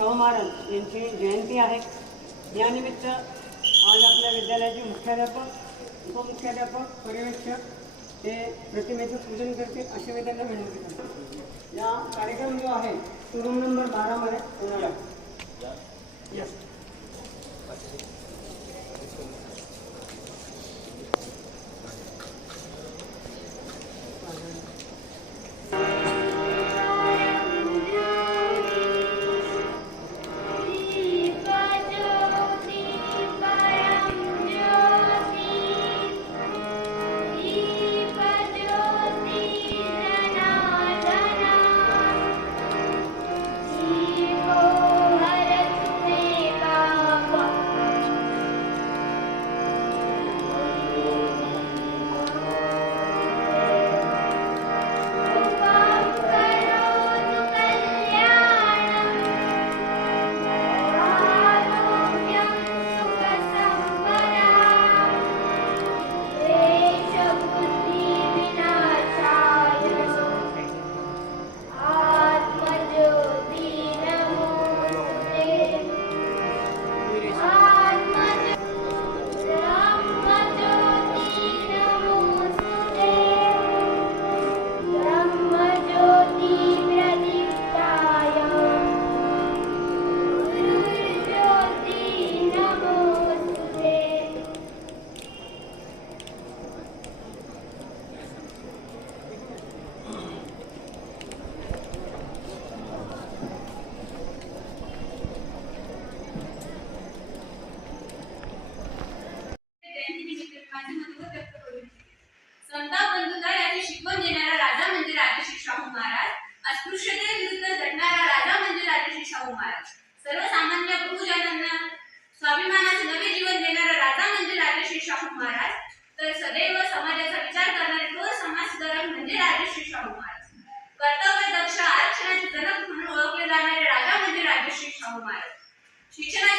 शाहू महाराज यांची जयंती आहे. यानिमित्त आज आपल्या विद्यालयाचे मुख्याध्यापक उपमुख्याध्यापक पर्यवेक्षक ते प्रतिमेचं पूजन करतील अशी मी त्यांना विनंती करतो. या कार्यक्रम जो आहे तो रूम नंबर बारामध्ये होणार आहे. यस माझे मनोगत व्यक्त करू बंधुता याची शिकवण देणारा राजा म्हणजे शाहू महाराज. लढणारा राजा म्हणजे शाहू महाराज. सर्वसामान्य बहुजनांना स्वाभिमानाचे नवे जीवन देणारा राजा म्हणजे शाहू महाराज. तर सदैव समाजाचा विचार करणारे थोर समाजसुधारक म्हणजे राजश्री शाहू महाराज. कर्तव्य दक्ष आरक्षणाचे जनक म्हणून ओळखले जाणारे राजा म्हणजे राजश्री शाहू महाराज. शिक्षण